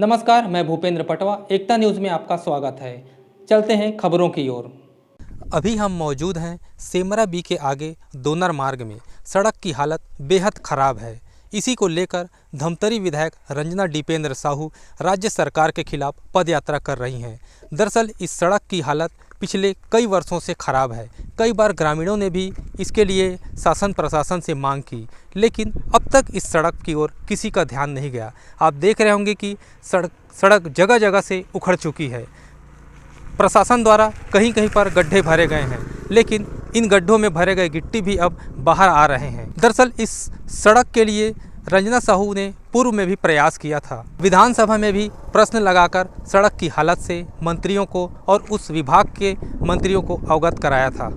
नमस्कार, मैं भूपेंद्र पटवा, एकता न्यूज़ में आपका स्वागत है। चलते हैं खबरों की ओर। अभी हम मौजूद हैं सेमरा बी के आगे दोनर मार्ग में। सड़क की हालत बेहद ख़राब है। इसी को लेकर धमतरी विधायक रंजना दीपेंद्र साहू राज्य सरकार के खिलाफ पदयात्रा कर रही हैं। दरअसल इस सड़क की हालत पिछले कई वर्षों से ख़राब है। कई बार ग्रामीणों ने भी इसके लिए शासन प्रशासन से मांग की, लेकिन अब तक इस सड़क की ओर किसी का ध्यान नहीं गया। आप देख रहे होंगे कि सड़क जगह जगह से उखड़ चुकी है। प्रशासन द्वारा कहीं कहीं पर गड्ढे भरे गए हैं, लेकिन इन गड्ढों में भरे गए गिट्टी भी अब बाहर आ रहे हैं। दरअसल इस सड़क के लिए रंजना साहू ने पूर्व में भी प्रयास किया था। विधानसभा में भी प्रश्न लगाकर सड़क की हालत से मंत्रियों को और उस विभाग के मंत्रियों को अवगत कराया था।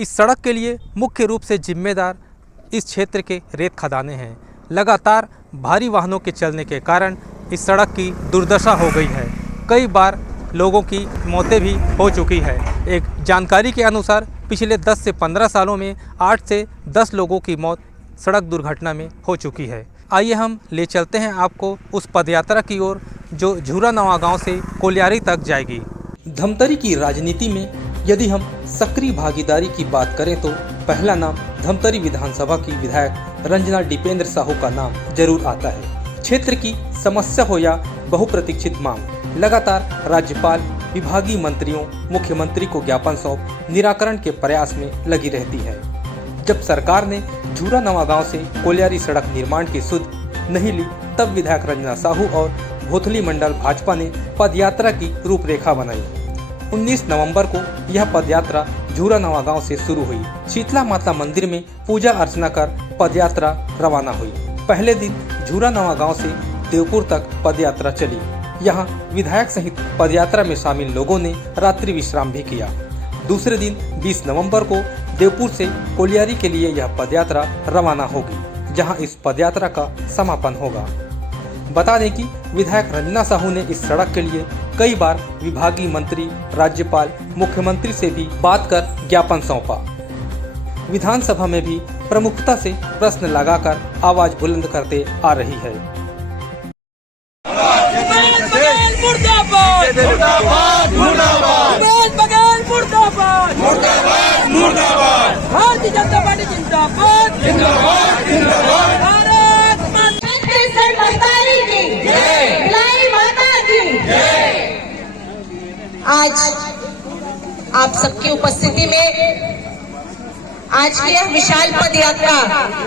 इस सड़क के लिए मुख्य रूप से जिम्मेदार इस क्षेत्र के रेत खदानें हैं। लगातार भारी वाहनों के चलने के कारण इस सड़क की दुर्दशा हो गई है। कई बार लोगों की मौतें भी हो चुकी है। एक जानकारी के अनुसार पिछले 10 से 15 सालों में 8 से 10 लोगों की मौत सड़क दुर्घटना में हो चुकी है। आइए हम ले चलते हैं आपको उस पदयात्रा की ओर जो झूरा नवा गांव से कोलियारी तक जाएगी। धमतरी की राजनीति में यदि हम सक्रिय भागीदारी की बात करें तो पहला नाम धमतरी विधानसभा की विधायक रंजना दीपेंद्र साहू का नाम जरूर आता है। क्षेत्र की समस्या हो या बहुप्रतीक्षित मांग, लगातार राज्यपाल, विभागीय मंत्रियों, मुख्यमंत्री को ज्ञापन सौंप निराकरण के प्रयास में लगी रहती है। जब सरकार ने झूरा नवा गांव से कोलियारी सड़क निर्माण की सुध नहीं ली, तब विधायक रंजना साहू और भोथली मंडल भाजपा ने पदयात्रा की रूपरेखा बनाई। 19 नवंबर को यह पदयात्रा झूरा नवा गांव से शुरू हुई। शीतला माता मंदिर में पूजा अर्चना कर पदयात्रा रवाना हुई। पहले दिन झूरा नवा गांव से देवपुर तक पदयात्रा चली। यहाँ विधायक सहित पदयात्रा में शामिल लोगों ने रात्रि विश्राम भी किया। दूसरे दिन 20 नवंबर को देवपुर से कोलियारी के लिए यह पदयात्रा रवाना होगी, जहां इस पदयात्रा का समापन होगा। बता दें कि विधायक रंजना साहू ने इस सड़क के लिए कई बार विभागीय मंत्री, राज्यपाल, मुख्यमंत्री से भी बात कर ज्ञापन सौंपा। विधानसभा में भी प्रमुखता से प्रश्न लगाकर आवाज बुलंद करते आ रही है। मुर्दाबाद मुर्दाबाद मुर्दाबाद मुर्दाबाद मुर्दाबाद मुर्दाबाद भारतीय जनता पार्टी जिंदाबाद जिंदाबाद जिंदाबाद भारत माता की जय, माता की जय। आज आप सबकी उपस्थिति में आज की यह विशाल पद यात्रा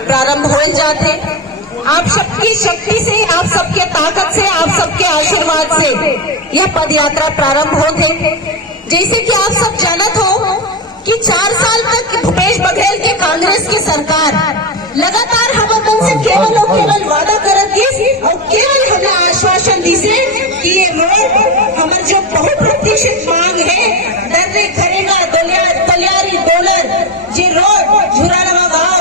प्रारंभ हो जाते। आप सबकी शक्ति से, आप सबके ताकत से, आप सबके आशीर्वाद से यह पद यात्रा प्रारंभ होते। जैसे कि आप सब जानत हो कि 4 साल तक भूपेश बघेल के कांग्रेस की सरकार लगातार हमारे मन से केवल और केवल वादा करत थी और केवल हमें आश्वासन दी से कि ये रोड हमारे जो बहुप्रतीक्षित मांग है, दर्रे खरेगा तलियारी डोलर ये रोड झूरा नवा गांव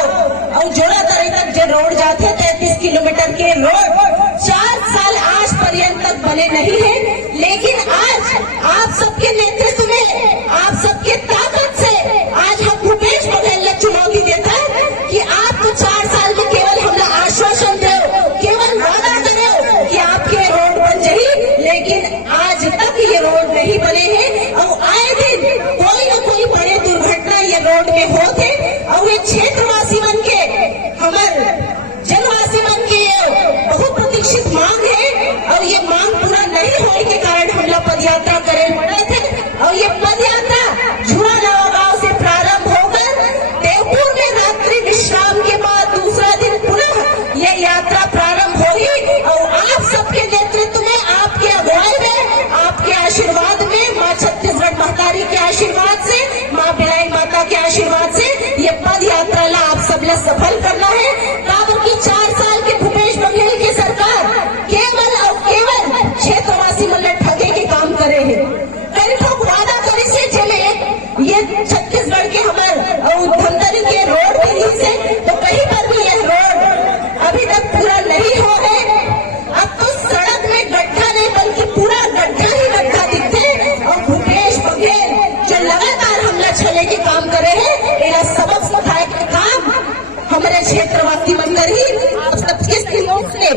और जोड़ा तरे तक जो रोड जाते 33 किलोमीटर के रोड 4 साल आज पर्यंत तक बने नहीं है। लेकिन आज आप सबके नेतृत्व में, आप सबके ताकत से आज हम भूपेश बघेल ने चुनौती देता है कि आप तो 4 साल में केवल हमें आश्वासन दो, केवल वादा करो कि आपके रोड बन जाए, लेकिन आज तक ये रोड नहीं बने हैं और आए दिन कोई न कोई बड़े दुर्घटना ये रोड में होते और ये क्षेत्रवासी बन के हमारे जनवासी बन के बहुत प्रतीक्षित मांग है और ये मांग पूरा नहीं होने के कारण हम लोग पदयात्रा करे पड़े थे। और ये पदयात्रा झूरा नवा गांव से प्रारंभ होकर देवपुर में रात्रि विश्राम के बाद दूसरा दिन पुनः ये यात्रा प्रारंभ हुई और आप सबके नेतृत्व में, आपके अगुवाई में, आपके आशीर्वाद में, माँ छत्तीसगढ़ महतारी के आशीर्वाद से, माँ बिलाई माता के आशीर्वाद से ये पद यात्रा ला आप सब ने सफल करना है। काबर की 4 साल के भूपेश बघेल की सरकार केवल और केवल क्षेत्रवासी मन ठगे के काम करे है। कई ठोक वादा करे से चले ये छत्तीसगढ़ के हमारे धमतरी के रोड के से तो कहीं पर भी यह रोड अभी तक पूरा नहीं हो है। अब तो सड़क में गड्ढा नहीं बल्कि पूरा गड्ढा ही गड्ढा दिखते और भूपेश बघेल जो लगातार हमला छले के काम करे है, मेरा सबक सिखाए के काम हमारे क्षेत्रवासी मंदिर ही आप सबके सहयोग से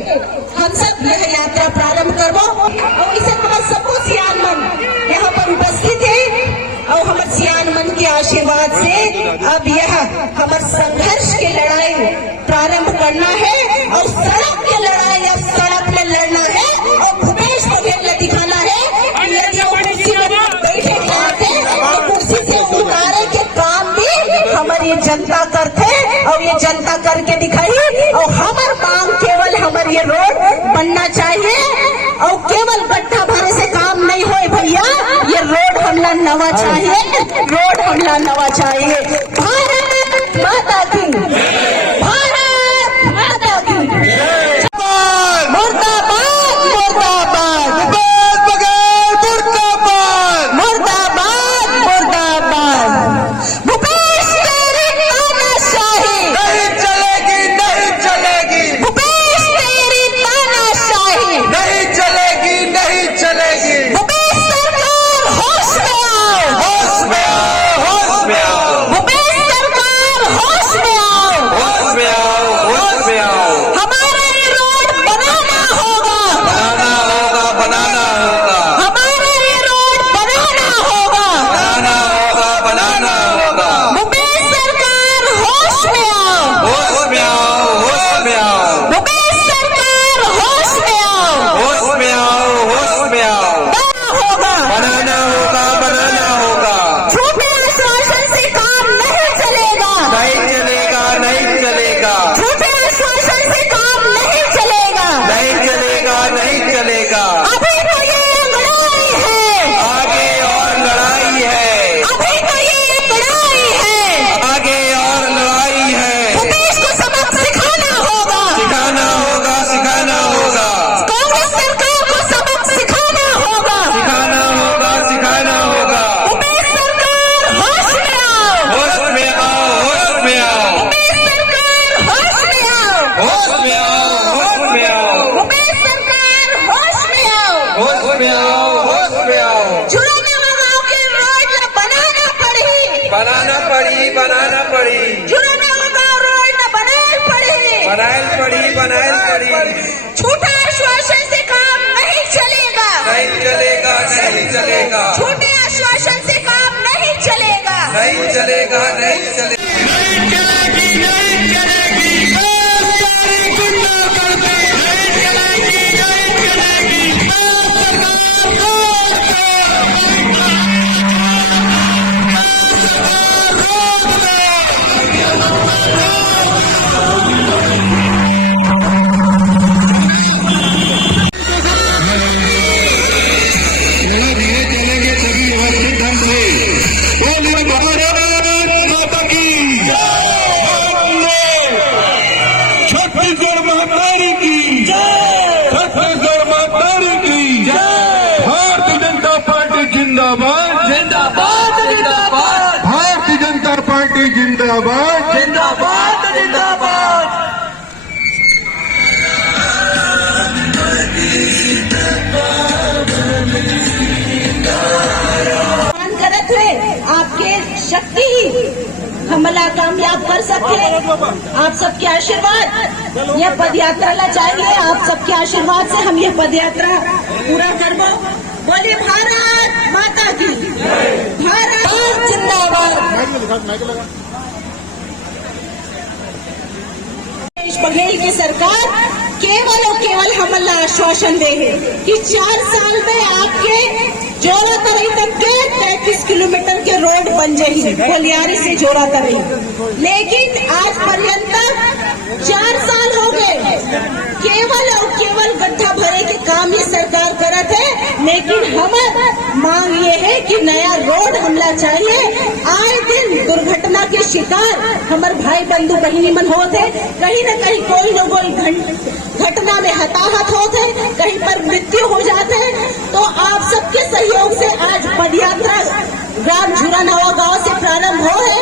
हम सब यह यात्रा प्रारंभ करबो और इसे हमार सबको सियान मन यहाँ पर उपस्थित है और हमारे सियान मन के आशीर्वाद से अब यह हमारे संघर्ष की लड़ाई प्रारंभ करना है और सड़क की लड़ाई अब सड़क में लड़ना है और भूपेश बघेल ने दिखाना है कि यदि वो कुर्सी में बैठे थे तो कुर्सी से उतारे के काम भी हमारी जनता करते और ये जनता करके दिखाई और हमार मांग केवल हमारे ये रोड बनना चाहिए और केवल गड्ढा भरे से काम नहीं होए भैया, ये रोड हमला नवा चाहिए, रोड हमला नवा चाहिए। भारत माता की, भारत माता की मुर्दाबाद, मुर्दाबाद, मुर्दाबाद, मुर्दाबाद। भूपेश तेरी तानाशाही नहीं चलेगी, नहीं चलेगी, भूपेश तेरी तानाशाही नहीं चलेगी, नहीं चलेगी। भूपेश सरकार होश में आओ, होश में आओ, होश में आओ, भूपेश सरकार होश में आओ। होश में आओ, होश में आओ। हमारा ये रोड बनाना होगा, बनाना होगा, बनाना होगा, हमारा ये रोड बनाना होगा। बनाना होगा, बनाना होगा। भूपेश सरकार होश में आओ, होश में आओ, होश में आओ, भूपेश सरकार होश में आओ। होश में आओ, होश में आओ। बना होगा, बनाना होगा, बनाना होगा। झूठे आश्वासन से काम नहीं चलेगा, नहीं चलेगा, नहीं चलेगा, झूठे आश्वासन से काम नहीं चलेगा। नहीं चलेगा, नहीं चलेगा। अभी तो ये लड़ाई है, आगे और लड़ाई है, अभी तो ये लड़ाई है। आगे और लड़ाई है। भूपेश को सबक सिखाना होगा, सिखाना होगा, सिखाना होगा, कांग्रेस सरकार को सबक सिखाना होगा। सिखाना होगा, सिखाना होगा। भूपेश सरकार होश में आओ, होश में आओ, होश में आओ, भूपेश सरकार होश में आओ, होश में आओ, होश में आओ, भूपेश सरकार होश में आओ। होश में आओ, होश में आओ। जुर्माना लगाओ के रोड न बनाना पड़ी, बनाना पड़ी, बनाना पड़ी, जुर्माना लगाओ रोड न बनाना पड़ी। बनाए पड़ी, बनाए पड़ी। झूठा आश्वासन से काम नहीं चलेगा, नहीं चलेगा, नहीं चलेगा, झूठे आश्वासन से काम नहीं चलेगा। नहीं चलेगा, नहीं चलेगा। छत्तीसगढ़ महामारी की जय, छत्तीसगढ़ महामारी की जय। भारतीय जनता पार्टी जिंदाबाद, जिंदाबाद, जिंदाबाद, भारतीय जनता पार्टी जिंदाबाद। जिंदाबाद, जिंदाबाद। मान करत हुए आपके शक्ति हमला कामयाब कर सकते हैं। आप सबके आशीर्वाद यह पद यात्रा ला चाहिए, आप सबके आशीर्वाद से हम यह पद यात्रा पूरा करबो। बोलिए भारत माता की, भारत जिंदाबाद। भूपेश बघेल की सरकार केवल और केवल हमला आश्वासन दे है कि 4 साल में आपके जोरा तराई तक के 33 किलोमीटर के रोड बन जाएगी, कोलियारी से जोरा तराई। लेकिन आज पर्यंत 4 साल हो गए, केवल और केवल गड्ढा भरे के काम ये सरकार करत है। लेकिन हमार मांग ये है कि नया रोड हमला चाहिए। आए दिन दुर्घटना के शिकार हमारे भाई बंधु बहिनी मन होते, कहीं न कहीं कोई न कोई घटना में हताहत होते, कहीं पर मृत्यु हो जाते हैं। तो आप सबके सहयोग से आज पदयात्रा ग्राम झुरानवा गांव से प्रारंभ हो है।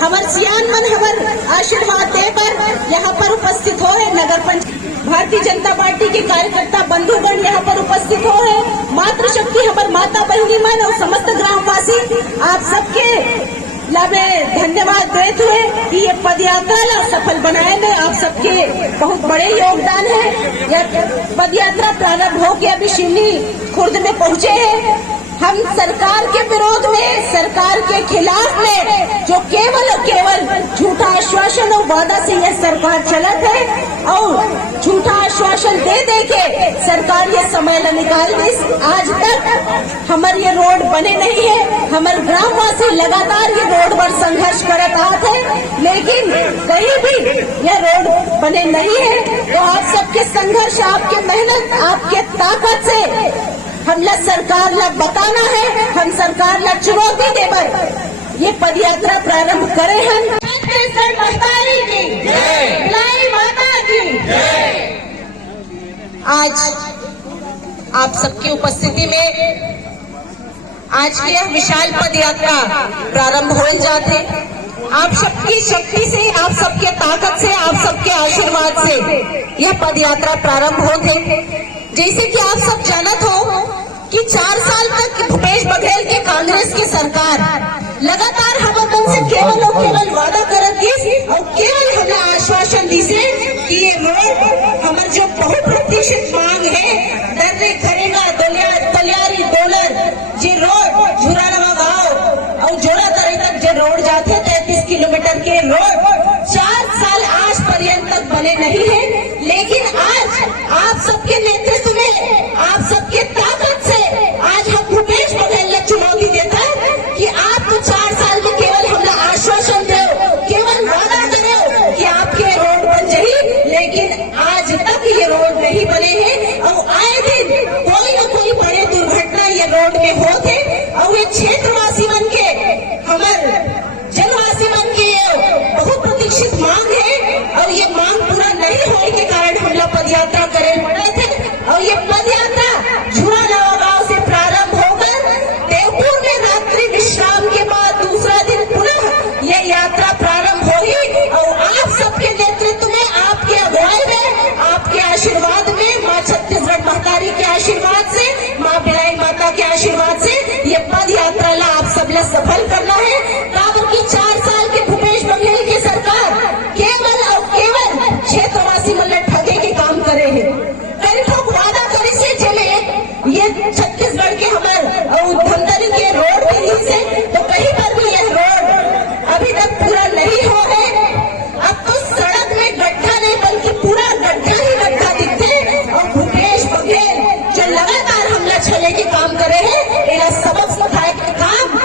हमारे सियान मन हमारे आशीर्वाद दे पर यहाँ पर उपस्थित हो है। नगर पंचायत भारतीय जनता पार्टी के कार्यकर्ता बंधुगण यहाँ पर उपस्थित हो है। मातृशक्ति हमारे माता बहिनी मन और समस्त ग्रामवासी आप सबके मैं धन्यवाद देते हुए कि ये पद यात्रा ला सफल बनाए में आप सबके बहुत बड़े योगदान है। यह पद यात्रा प्रारंभ हो के अभी शिवनी खुर्द में पहुंचे हैं। हम सरकार के विरोध में, सरकार के खिलाफ में जो केवल और केवल झूठा आश्वासन और वादा से यह सरकार चलत है और झूठा आश्वासन दे दे के सरकार ये समय न निकाल दी। आज तक हमारे ये रोड बने नहीं है। हमारे ग्रामवासी लगातार ये रोड पर संघर्ष करत आते हैं, लेकिन कहीं भी यह रोड बने नहीं है। तो आप सबके संघर्ष, आपके मेहनत, आपके ताकत से हमला सरकार ला बताना है, हम सरकार ला चुनौती देकर ये पदयात्रा प्रारंभ करे हैं। छत्तीसगढ़ महतारी की जय, लाई माता की जय। आज आप सबकी उपस्थिति में आज की यह विशाल पदयात्रा प्रारंभ हो जाते। आप सबकी शक्ति से, आप सबके ताकत से, आप सबके आशीर्वाद से यह पदयात्रा प्रारंभ होते। जैसे कि आप सब जानत हो कि 4 साल तक भूपेश बघेल के कांग्रेस की सरकार लगातार हम से केवल और केवल वादा करत थी और केवल हमें आश्वासन दी से कि ये रोड हमारे जो बहुप्रतीक्षित मांग है, दर्रे करेगा तलियारी डोलर जी रोड झुरानवा गांव और जोड़ा तरे तक जो रोड जाते 33 किलोमीटर के रोड 4 साल आज पर्यंत तक बने नहीं है। लेकिन आज आप सबके नेतृत्व में, आप सबके ताकत से आज हम भूपेश बघेल ने चुनौती देता है कि आप तो 4 साल में केवल हमला आश्वासन दो, केवल वादा करो कि आपके रोड बन जाए, लेकिन आज तक ये रोड नहीं बने हैं और आए दिन कोई न कोई बड़े दुर्घटना ये रोड में होते और ये क्षेत्रवासी बन के हमारे जनवासी बन के बहुत प्रतीक्षित मांग है और ये मांग पूरा नहीं होने के कारण हम लोग पदयात्रा करे पड़े थे। और ये पदयात्रा झुरानवा गांव से प्रारंभ होकर देवपुर में रात्रि विश्राम के बाद दूसरा दिन पुनः ये यात्रा प्रारंभ हुई और आप सबके नेतृत्व में, आपके अगुवाई में, आपके आशीर्वाद में, माँ छत्तीसगढ़ महतारी के आशीर्वाद से, माँ बिलाई माता के आशीर्वाद से ये पद यात्रा ला आप सब ला सफल करना है। काबर की 4 साल के भूपेश बघेल की सरकार केवल और केवल क्षेत्रवासी मतलब ठगे के काम करे है। कई लोग वादा करे से चले ये छत्तीसगढ़ के हमारे धमतरी के रोड के से, तो कहीं पर भी यह रोड अभी तक पूरा नहीं हो है। अब तो सड़क में गड्ढा नहीं बल्कि पूरा गड्ढा ही गड्ढा दिखते और भूपेश बघेल जो लगातार हमला छले के काम करे है, इन्हें सबक सिखाए के काम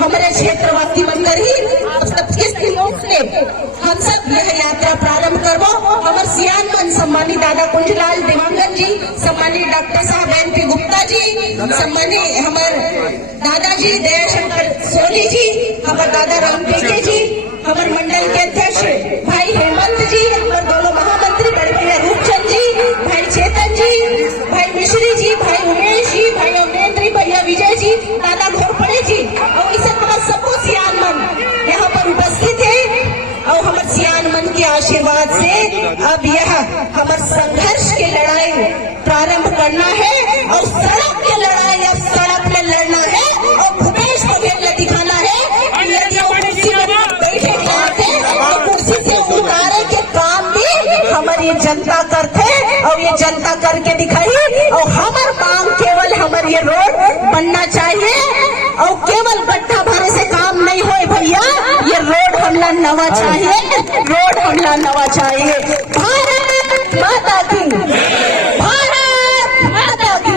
हमारे क्षेत्रवासी बनकर ही आप सबके सहयोग से हम सब यह यात्रा प्रारंभ करबो। हमारे सियान मन सम्मानित दादा कुंजलाल देवांगन जी, सम्मानित डॉक्टर साहब एन.पी. गुप्ता जी, सम्मानित हमारे दादाजी दयाशंकर सोनी जी, हमारे दादा राम टेके जी, हमारे मंडल के अध्यक्ष भाई हेमंत जी, हमारे दोनों महामंत्री बड़े भैया रूपचंद जी, भाई चेतन जी, भाई मिश्री जी, भाई उमेश जी, भाई अमरेंद्र जी, भैया विजय जी, दादा घोरपड़े जी और इसे हमारे सबको सियान मन यहाँ पर उपस्थित है। और हमारे सियान मन के आशीर्वाद से अब यह हमारे संघर्ष की लड़ाई प्रारंभ करना है और सड़क की लड़ाई अब सड़क में लड़ना है और भूपेश बघेल ने दिखाना है कि यदि वो कुर्सी में बैठे जाते तो कुर्सी से उतारे के काम भी हमारी जनता करते और ये जनता करके दिखाई। और हमार मांग केवल हमारी ये रोड बनना चाहिए और केवल गड्ढा भरे से काम नहीं होए भैया, ये रोड हमला नवा चाहिए, रोड हमला नवा चाहिए। भारत माता की, भारत माता की।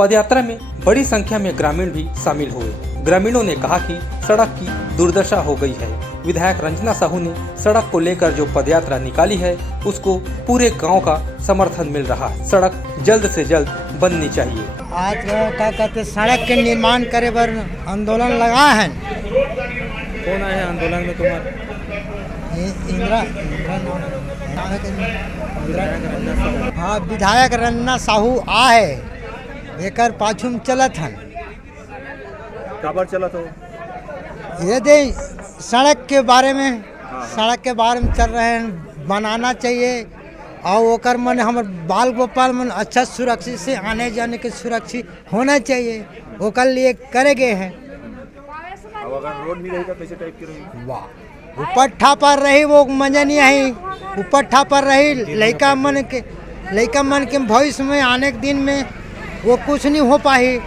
पदयात्रा में बड़ी संख्या में ग्रामीण भी शामिल हुए। ग्रामीणों ने कहा कि सड़क की दुर्दशा हो गई है। विधायक रंजना साहू ने सड़क को लेकर जो पदयात्रा निकाली है उसको पूरे गांव का समर्थन मिल रहा है। सड़क जल्द से जल्द बननी चाहिए। आज क्या कहते सड़क के निर्माण करे बर आंदोलन लगा है। कौन आया आंदोलन में तुम्हारा? हाँ, विधायक रंजना साहू आए एकर पाछू में चलत हन। काबर चलत हो? ये दे सड़क के बारे में चल रहे हैं, बनाना चाहिए और ओकर मन हमर बाल गोपाल मन अच्छा सुरक्षित से आने जाने के सुरक्षित होना चाहिए, ओकर लिए करे गए हैं। अब अगर रोड नहीं रहेगा कैसे टाइप की रहेगी? वाह, ऊपर ठापर रही वो मजा नहीं आई, ऊपर ठापर रही लड़का मन के भविष्य में आने के दिन में वो कुछ नहीं हो पाई।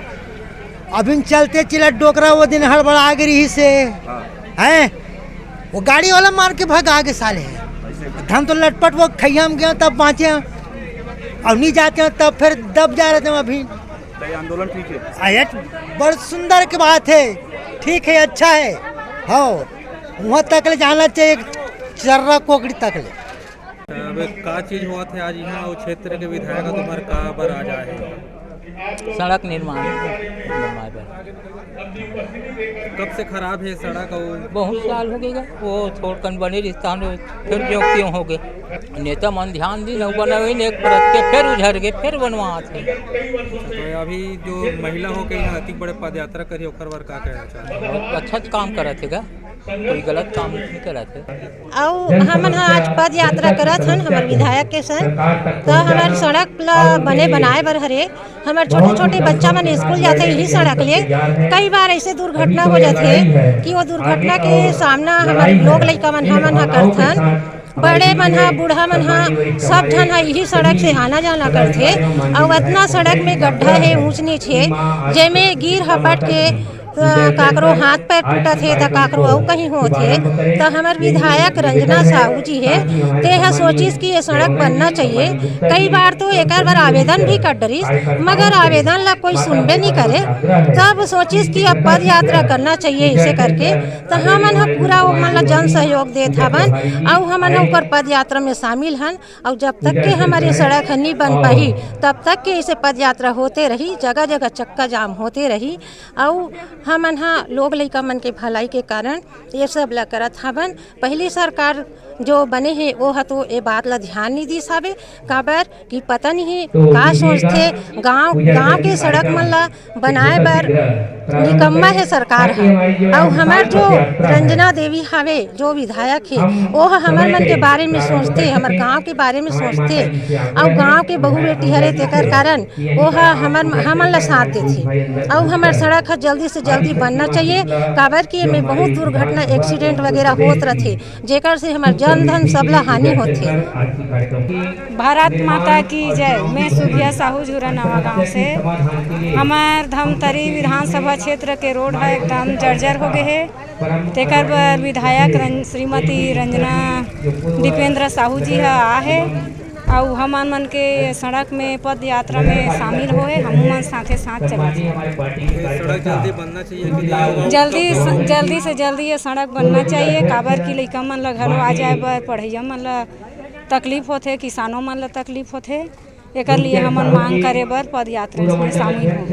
अभी चलते चिलट डोकरा वो दिन हड़बड़ा गिरी से हैं, वो गाड़ी वाला मार के भाग आगे साले हैं। हम तो लटपट वो खैया में गए तब बाँचे, अब नहीं जाते हैं तब फिर दब जा रहे थे। अभी तो आंदोलन ठीक है, बड़ सुंदर की बात है, ठीक है, अच्छा है। हाँ, वहाँ तक ले जाना चाहिए, चर्रा कोकड़ी तक ले। अब का चीज हुआ था आज यहाँ वो क्षेत्र के विधायक तुम्हारे का बर आ जाए? सड़क निर्माण बनवाए बर। कब से खराब है सड़क? और बहुत साल हो गएगा वो छोड़कर बने रिश्ता फिर जो क्यों हो गए। नेता मन ध्यान दी न बनावे एक परत के फिर उझर गए फिर बनवा थे। तो अभी जो महिला हो के यहाँ अति बड़े पद यात्रा करी ओकर बर का कहना चाहते? बहुत अच्छा काम करत है, कोई गलत काम नहीं करत है। और हमन आज पद यात्रा करत हन हमारे विधायक के संग, तो हमारे सड़क ला बने बनाए बर हरे। हमारे छोटे छोटे बच्चा मन स्कूल जाते यही सड़क ले। कई बार ऐसे दुर्घटना हो जाते कि वो दुर्घटना के सामना हमारे लोग लइका मन हमन हा करथन। बड़े मन हा बूढ़ा मन हा सब जन हा यही सड़क से आना जाना करथे। और इतना सड़क में गड्ढा है, ऊंच नीच है, जेमे गिर हपट के काकरो हाथ पैर टूटत है तो काकरो और कहीं होते। तो हमारे विधायक रंजना साहू जी है ते है सोचिस कि ये सड़क बनना चाहिए। कई बार तो एक बार आवेदन भी कर डरिस मगर आवेदन ला कोई सुनबे नहीं करे। तब सोचिस कि अब पद यात्रा करना चाहिए इसे करके। तो हमन हा पूरा वो मन ला जन सहयोग देत हवन और हमन ऊपर पद यात्रा में शामिल हन। और जब तक के हमारी सड़क नहीं बन पाई तब तक के इसे पद यात्रा होते रही, जगह जगह चक्का जाम होते रही। और हमन हा लोग लइका मन के भलाई के कारण ये सब ला करत हवन। पहली सरकार जो बने हैं वो हा तो ये बात ला ध्यान नहीं दी साबे, काबर कि पता नहीं का सोचते। गांव के सड़क मन ला बनाए बर निकम्मा है सरकार है। और हमार जो रंजना देवी हावे जो विधायक है वो हमार मन के बारे में सोचते, हमार गांव के बारे में सोचते। और गांव के बहू बेटी हरे तेकर कारण वो हमन ला साथ देते। और हमार सड़क हा जल्दी से जल्दी बनना चाहिए, काबर कि में बहुत दुर्घटना एक्सीडेंट वगैरह होत रहते जेकर से हमार जन धन सबला हानि होते। भारत माता की जय। मैं सुभिया साहू झूरा नवा गांव से। हमार धमतरी विधानसभा क्षेत्र के रोड है एकदम जर्जर हो गए है। तेकर बर विधायक श्रीमती रंजना दीपेंद्र साहू जी आ है और हमन मन के सड़क में पद यात्रा में शामिल होए। हम मन साथे साथ चला सड़क जल्दी बनना चाहिए, जल्दी से जल्दी ये सड़क बनना चाहिए। काबर की लइका मन ला घलो आ जाए बर, पढ़ैया मन ला तकलीफ होथे, किसानों मन ला तकलीफ होथे। एकर लिए हमन मांग करे बर पद यात्रा में शामिल हो।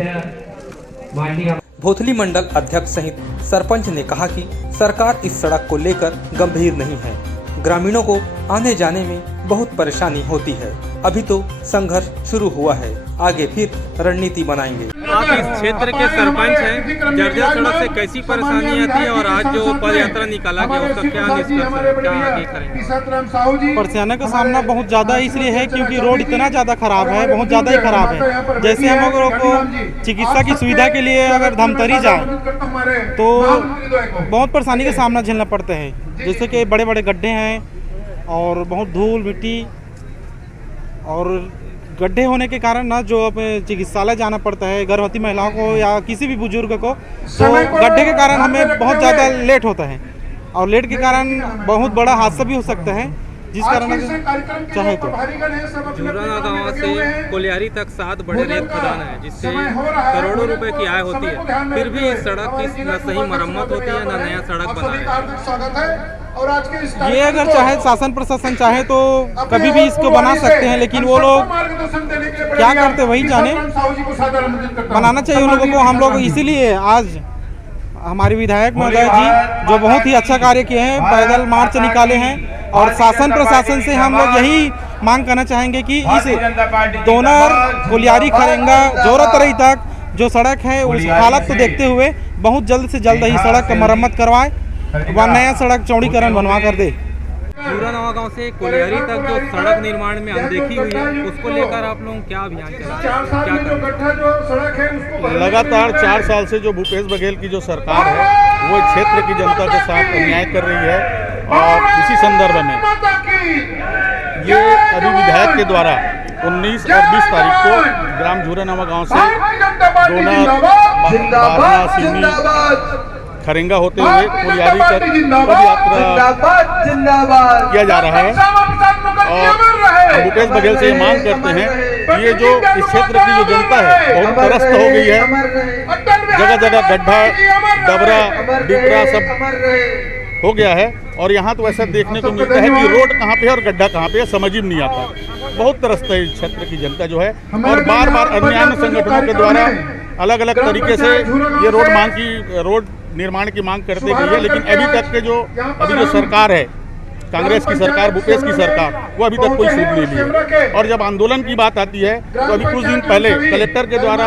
भोथली मंडल अध्यक्ष सहित सरपंच ने कहा कि सरकार इस सड़क को लेकर गंभीर नहीं है। ग्रामीणों को आने जाने में बहुत परेशानी होती है। अभी तो संघर्ष शुरू हुआ है, आगे फिर रणनीति बनाएंगे। आप इस क्षेत्र के सरपंच हैं, जर्जर सड़क से कैसी परेशानी आती है और आज जो पद यात्रा निकाला गया उसका क्या निष्कर्ष है, क्या आगे करेंगे? परेशानी का सामना बहुत ज़्यादा इसलिए है क्योंकि रोड इतना ज़्यादा खराब है, बहुत ज़्यादा ही खराब है। जैसे हम लोगों को चिकित्सा की सुविधा के लिए अगर धमतरी जाए तो बहुत परेशानी का सामना झेलना पड़ता है। जैसे कि बड़े बड़े गड्ढे हैं और बहुत धूल मिट्टी और गड्ढे होने के कारण ना जो चिकित्सालय जाना पड़ता है गर्भवती महिलाओं को या किसी भी बुजुर्ग को, तो गड्ढे के कारण हमें बहुत ज़्यादा लेट होता है और लेट के कारण बहुत बड़ा हादसा भी हो सकता है। जिस कारण चाहे तो झुराना गांव से कोलियारी तक 7 बड़े रेत खदान है, जिससे करोड़ों रुपए की आय होती है, फिर भी इस सड़क की न सही मरम्मत होती है, न नया सड़क बना है। ये अगर चाहे शासन प्रशासन चाहे तो कभी भी इसको बना सकते हैं, लेकिन वो लोग क्या करते वही जाने। बनाना चाहिए उन लोगों को। हम लोग इसीलिए आज हमारे विधायक महोदय जी जो बहुत ही अच्छा कार्य किए हैं, पैदल मार्च निकाले हैं, और शासन प्रशासन से हम लोग यही मांग करना चाहेंगे कि इस दोनर कोलियारी खरेंगा जोरातरई तक जो सड़क है उस हालत को देखते हुए बहुत जल्द से जल्द ही सड़क का मरम्मत करवाए व नया सड़क चौड़ीकरण बनवा कर दे। झुराना गांव से कोलियारी तक जो सड़क निर्माण में अनदेखी हुई है, उसको लेकर आप लोग क्या अभियान चला रहे हैं? लगातार 4 साल से जो भूपेश बघेल की जो सरकार है वो क्षेत्र की जनता के साथ अन्याय कर रही है, और इसी संदर्भ में ये अभी विधायक के द्वारा 19 और 20 तारीख को ग्राम झुराना गांव से दोनर, बारना, सिवनी, खरेंगा होते हुए कोलियारी तक पद यात्रा किया जा रहा है। और भूपेश बघेल से मांग करते हैं कि ये जो इस क्षेत्र की जो जनता है बहुत त्रस्त हो गई है, जगह जगह गड्ढा, डबरा, डिबरा सब हो गया है, और यहाँ तो ऐसा देखने को मिलता है कि रोड कहाँ पे है और गड्ढा कहाँ पे है, समझ ही नहीं आता। बहुत त्रस्त है इस क्षेत्र की जनता जो है, और बार बार अन्य संगठनों के द्वारा अलग अलग तरीके से ये रोड निर्माण की मांग करते गई है, लेकिन अभी तक के अभी जो सरकार है, कांग्रेस की सरकार, भूपेश की सरकार, वो अभी तक कोई सूद नहीं ली है। और जब आंदोलन की बात आती है तो अभी कुछ दिन पहले कलेक्टर के द्वारा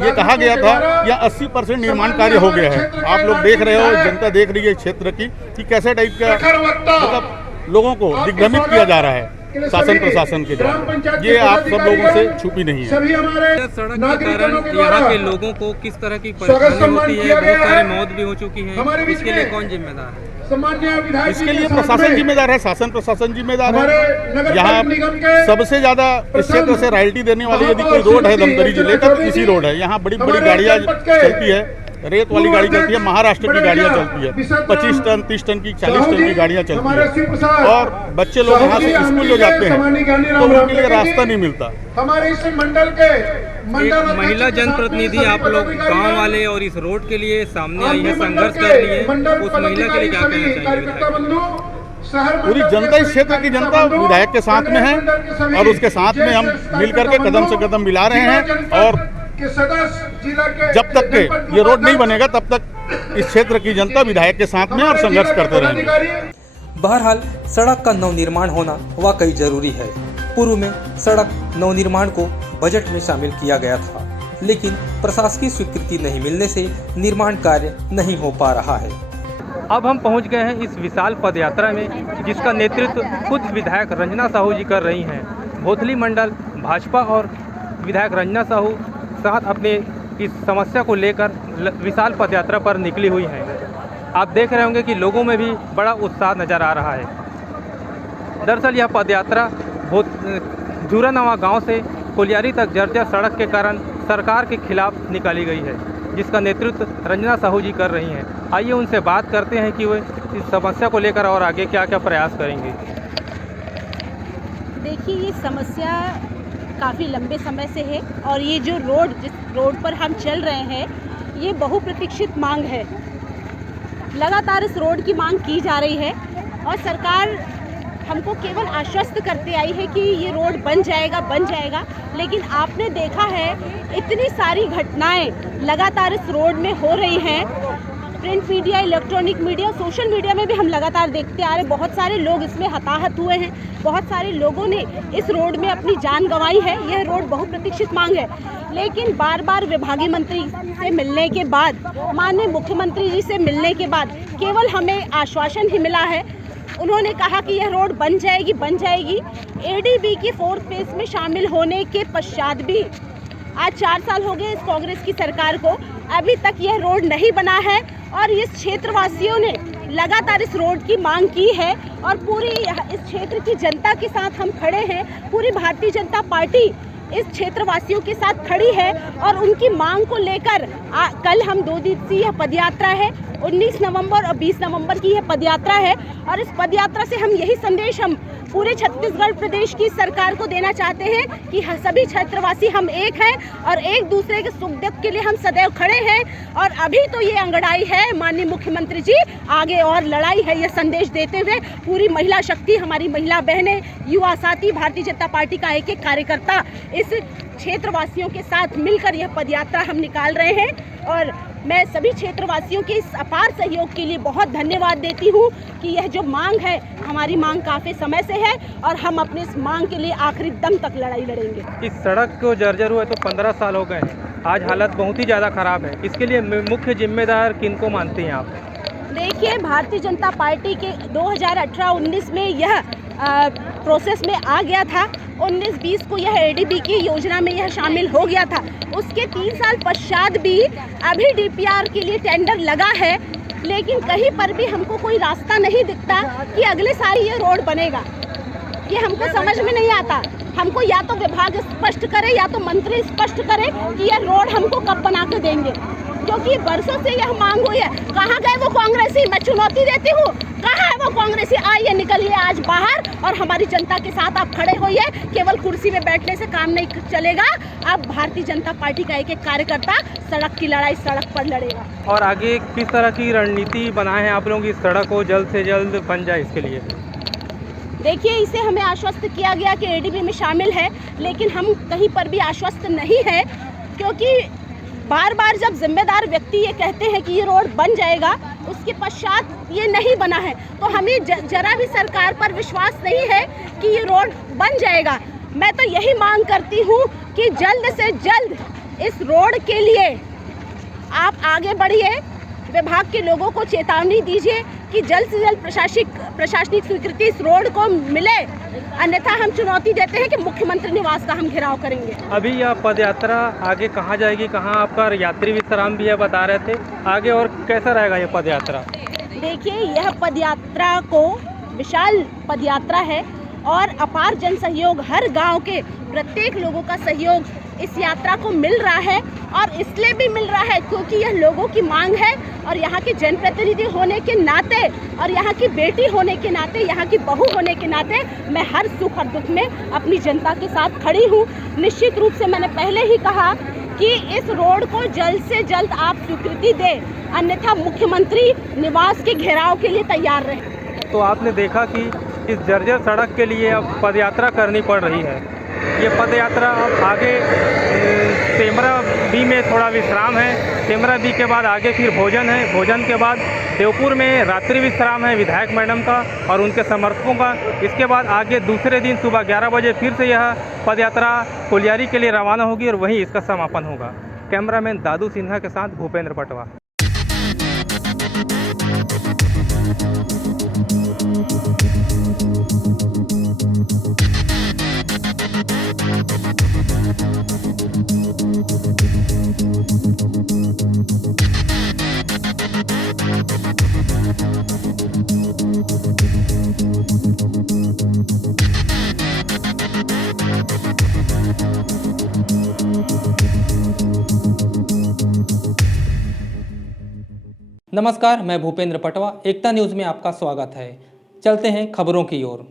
ये कहा गया था या 80% निर्माण कार्य हो गया है। आप लोग देख रहे हो, जनता देख रही है क्षेत्र की कि कैसे टाइप का मतलब लोगों को दिग्भ्रमित किया जा रहा है शासन प्रशासन के द्वारा। ये आप सब लोगों से छुपी नहीं है। सड़क के कारण यहाँ के लोगों को किस तरह की परेशानी होती है? बहुत सारी मौत भी हो चुकी है, इसके लिए कौन जिम्मेदार है? इसके लिए प्रशासन जिम्मेदार है, शासन प्रशासन जिम्मेदार है। यहाँ सबसे ज्यादा इस क्षेत्र से रॉयल्टी देने वाली यदि कोई रोड है धमतरी जिले का तो इसी रोड है। यहाँ बड़ी बड़ी गाड़ियाँ चलती है, रेत वाली गाड़ी चलती है, महाराष्ट्र की गाड़ियाँ चलती है, 25 टन 30 टन की 40 टन की गाड़ियाँ चलती है, और बच्चे लोग यहाँ से स्कूल जो जाते हैं तो उनके लिए रास्ता नहीं मिलता। हमारे इस मंडल के महिला जनप्रतिनिधि आप लोग गांव वाले और इस रोड के लिए सामने आई है, संघर्ष कर रही है, उस महिला के लिए क्या कहना चाहिए? पूरी जनता, इस क्षेत्र की जनता विधायक के साथ में है, और उसके साथ में हम मिलकर के कदम से कदम मिला रहे हैं, और जब तक के ये रोड नहीं बनेगा तब तक इस क्षेत्र की जनता विधायक के साथ में और संघर्ष करते रहेंगे। बहरहाल सड़क का नवनिर्माण होना वाकई जरूरी है। पूर्व में सड़क नवनिर्माण को बजट में शामिल किया गया था, लेकिन प्रशासकीय स्वीकृति नहीं मिलने से निर्माण कार्य नहीं हो पा रहा है। अब हम पहुंच गए हैं इस विशाल पदयात्रा में, जिसका नेतृत्व खुद विधायक रंजना साहू जी कर रही हैं। भोथली मंडल भाजपा और विधायक रंजना साहू साथ अपने इस समस्या को लेकर विशाल पदयात्रा पर निकली हुई हैं। आप देख रहे होंगे कि लोगों में भी बड़ा उत्साह नज़र आ रहा है। दरअसल यह पदयात्रा झुराना गांव से कोलियारी तक जर्जर सड़क के कारण सरकार के खिलाफ निकाली गई है, जिसका नेतृत्व रंजना साहू जी कर रही हैं। आइए उनसे बात करते हैं कि वे इस समस्या को लेकर और आगे क्या क्या प्रयास करेंगे। देखिए, ये समस्या काफ़ी लंबे समय से है, और ये जो जिस रोड पर हम चल रहे हैं, ये बहुप्रतीक्षित मांग है। लगातार इस रोड की मांग की जा रही है, और सरकार हमको केवल आश्वस्त करते आई है कि ये रोड बन जाएगा, लेकिन आपने देखा है इतनी सारी घटनाएं लगातार इस रोड में हो रही हैं। Print media, electronic media, social media में भी हम लगातार देखते आ रहे। बहुत सारे लोग इसमें हताहत हुए हैं, बहुत सारे लोगों ने इस रोड में अपनी जान गंवाई है। यह रोड बहुप्रतीक्षित मांग है, लेकिन बार बार विभागीय मंत्री से मिलने के बाद, माननीय मुख्यमंत्री जी से मिलने के बाद केवल हमें आश्वासन ही मिला है। उन्होंने कहा कि यह रोड बन जाएगी। एडीबी की 4th फेज में शामिल होने के पश्चात भी आज 4 साल हो गए इस कांग्रेस की सरकार को, अभी तक यह रोड नहीं बना है, और इस क्षेत्रवासियों ने लगातार इस रोड की मांग की है, और पूरी इस क्षेत्र की जनता के साथ हम खड़े हैं। पूरी भारतीय जनता पार्टी इस क्षेत्रवासियों के साथ खड़ी है और उनकी मांग को लेकर कल हम 2 दिवसीय पदयात्रा है, 19 नवंबर और 20 नवंबर की यह पदयात्रा है। और इस पदयात्रा से हम यही संदेश हम पूरे छत्तीसगढ़ प्रदेश की सरकार को देना चाहते हैं कि सभी क्षेत्रवासी हम एक हैं और एक दूसरे के सुख दुख के लिए हम सदैव खड़े हैं। और अभी तो ये अंगड़ाई है, माननीय मुख्यमंत्री जी आगे और लड़ाई है, ये संदेश देते हुए पूरी महिला शक्ति, हमारी महिला बहनें, युवा साथी, भारतीय जनता पार्टी का एक एक कार्यकर्ता इस क्षेत्रवासियों के साथ मिलकर यह पदयात्रा हम निकाल रहे हैं। और मैं सभी क्षेत्रवासियों के इस अपार सहयोग के लिए बहुत धन्यवाद देती हूँ कि यह जो मांग है, हमारी मांग काफ़ी समय से है और हम अपने इस मांग के लिए आखिरी दम तक लड़ाई लड़ेंगे। इस सड़क को जर्जर हुए तो 15 साल हो गए हैं, आज हालत बहुत ही ज़्यादा ख़राब है। इसके लिए मुख्य जिम्मेदार किनको मानते हैं आप? देखिए, भारतीय जनता पार्टी के 2018-19 में यह प्रोसेस में आ गया था, 19-20 को यह एडीबी की योजना में यह शामिल हो गया था। उसके 3 साल पश्चात भी अभी डीपीआर के लिए टेंडर लगा है, लेकिन कहीं पर भी हमको कोई रास्ता नहीं दिखता कि अगले साल ये रोड बनेगा। ये हमको समझ में नहीं आता। हमको या तो विभाग स्पष्ट करे या तो मंत्री स्पष्ट करे कि यह रोड हमको कब बना के देंगे, क्योंकि बरसों से यह मांग हुई है। कहाँ गए वो कांग्रेसी? मैं चुनौती देती हूँ, कहाँ है वो कांग्रेसी? आइए, निकलिए आज बाहर और हमारी जनता के साथ आप खड़े होइए। केवल कुर्सी में बैठने से काम नहीं चलेगा। अब भारतीय जनता पार्टी का एक एक कार्यकर्ता सड़क की लड़ाई सड़क पर लड़ेगा। और आगे किस तरह की रणनीति बनाए हैं आप लोग इस सड़क को जल्द से जल्द बन जाए इसके लिए? देखिए, इसे हमें आश्वस्त किया गया कि एडीबी में शामिल है, लेकिन हम कहीं पर भी आश्वस्त नहीं है, क्योंकि बार बार जब जिम्मेदार व्यक्ति ये कहते हैं कि ये रोड बन जाएगा, उसके पश्चात ये नहीं बना है, तो हमें जरा भी सरकार पर विश्वास नहीं है कि ये रोड बन जाएगा। मैं तो यही मांग करती हूँ कि जल्द से जल्द इस रोड के लिए आप आगे बढ़िए, विभाग के लोगों को चेतावनी दीजिए कि जल्द से जल्द प्रशासनिक स्वीकृति इस रोड को मिले, अन्यथा हम चुनौती देते हैं कि मुख्यमंत्री निवास का हम घेराव करेंगे। अभी यह पदयात्रा आगे कहाँ जाएगी, कहाँ आपका यात्री विश्राम भी है बता रहे थे, आगे और कैसा रहेगा यह पदयात्रा? देखिए, यह पदयात्रा को विशाल पदयात्रा है और अपार जन सहयोग, हर गांव के प्रत्येक लोगों का सहयोग इस यात्रा को मिल रहा है। और इसलिए भी मिल रहा है क्योंकि यह लोगों की मांग है और यहाँ के जनप्रतिनिधि होने के नाते और यहाँ की बेटी होने के नाते, यहाँ की बहू होने के नाते मैं हर सुख और दुख में अपनी जनता के साथ खड़ी हूँ। निश्चित रूप से मैंने पहले ही कहा कि इस रोड को जल्द से जल्द आप स्वीकृति दें, अन्यथा मुख्यमंत्री निवास के घेराव के लिए तैयार रहें। तो आपने देखा कि इस जर्जर सड़क के लिए अब पदयात्रा करनी पड़ रही है। ये पदयात्रा अब आगे सेमरा बी में थोड़ा विश्राम है, सेमरा बी के बाद आगे फिर भोजन है, भोजन के बाद देवपुर में रात्रि विश्राम है विधायक मैडम का और उनके समर्थकों का। इसके बाद आगे दूसरे दिन सुबह 11 बजे फिर से यह पदयात्रा कोलियारी के लिए रवाना होगी और वहीं इसका समापन होगा। कैमरामैन दादू सिन्हा के साथ भूपेंद्र पटवा। नमस्कार, मैं भूपेंद्र पटवा, एकता न्यूज़ में आपका स्वागत है। चलते हैं खबरों की ओर।